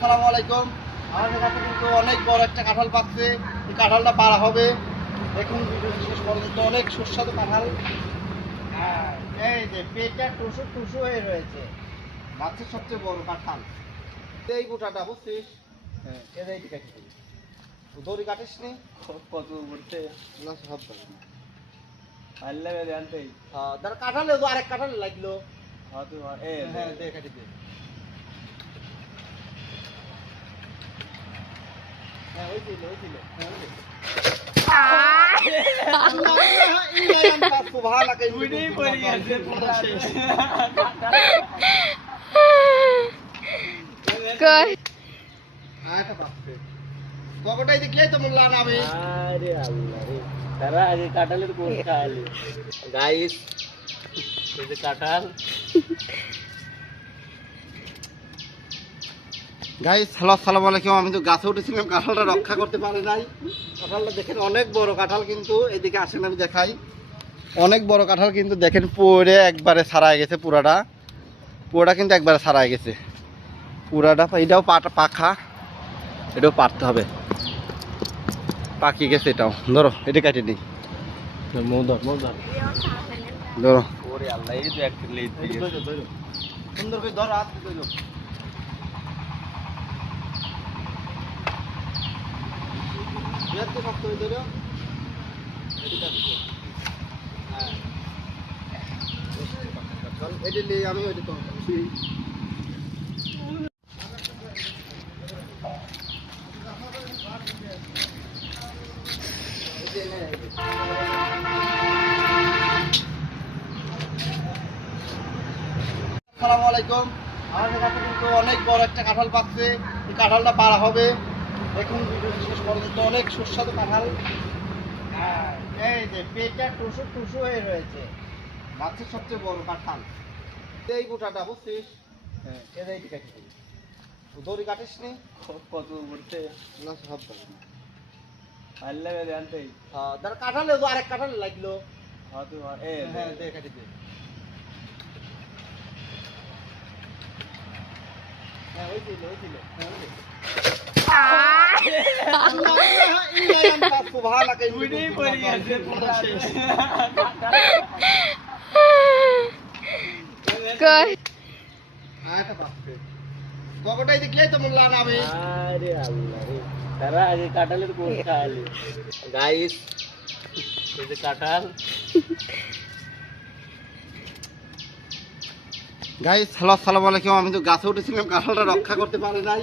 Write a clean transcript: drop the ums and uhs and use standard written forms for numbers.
আসসালামু আলাইকুম। আমাদের কাছে কিন্তু অনেক বড় একটা কাঁঠাল পাচ্ছে। এই কাঁঠালটা পাড়া হবে। দেখুন ভিডিওটি শেষ পর্যন্ত, অনেক সুস্বাদু কাঁঠাল। হ্যাঁ, এই যে পেটটা টুসু টুসু হয়ে রয়েছে। গাছের সবচেয়ে বড় কাঁঠাল। এই গোটাটা বুঝছিস? হ্যাঁ, এই দিকে কেটে দিবি। দড়ি কাটিস নি? কত করতে না সব ধরে। আল্লাহ জানতেই তার কাঁঠালে তো আরেক কাঁঠাল লাগলো। হয়তো হ্যাঁ, দে কাটি দে। হ্যাঁ, হয়েছিল। হ্যাঁ, হয়েছিল। আরে আল্লাহ রে, তারা আগে কাঁঠালের কোন খাওয়ালি গাইস, এই যে কাঁঠাল। গাইস হ্যালো, আসসালামু আলাইকুম। আমি তো গাছে উঠেছিলাম, কাঁঠালটা রক্ষা করতে পারি নাই। কাঁঠালটা দেখেন অনেক বড় কাঁঠাল, কিন্তু এদিকে আসেন আমি দেখাই। অনেক বড় কাঁঠাল কিন্তু দেখেন পড়ে একবারে ছাড়াই গেছে। পুরাটা কিন্তু একবারে ছাড়াই গেছে পুরাটা। এটাও পাখা, এটাও পারতে হবে। পাকি গেছে এটাও। ধরো এটা কেটে নিই। মৌধর ধরো ওরে আল্লাহ, এই যে একটা লেজ দিয়ে সুন্দর করে ধরো, হাত ধরো। শক্ত হয়ে ধরো। হ্যাঁ, এটা নিয়ে আমি ওইটা তো আসসালামু আলাইকুম। আমাদের কাছে কিন্তু অনেক বড় একটা কাঁঠাল পাচ্ছে। এই কাঁঠালটা পাড়া হবে। দেখুন ভিডিওটি শেষ পর্যন্ত, অনেক সুস্বাদু কাঁঠাল। হ্যাঁ, এই যে পেটটা টুসু টুসু হয়ে রয়েছে। গাছের সবচেয়ে বড় কাঁঠাল। এই গোটাটা বুঝছিস? হ্যাঁ, এই দিকে কেটে দিবি। দড়ি কাটিস নি? কত করতে না সব ধরে। আল্লাহ জানতেই তার কাঁঠালে তো আরেক কাঁঠাল লাগলো। হয়তো হ্যাঁ, দে কাটি দে। হ্যাঁ, হয়েছিল। হ্যাঁ, হয়েছিল। আরে আল্লাহ রে, তারা আগে কাঁঠালের কোন খাওয়ালি গাইস, এই যে কাঁঠাল। গাইস হ্যালো, আসসালামু আলাইকুম। আমি তো গাছে উঠেছিলাম, কাঁঠালটা রক্ষা করতে পারি নাই।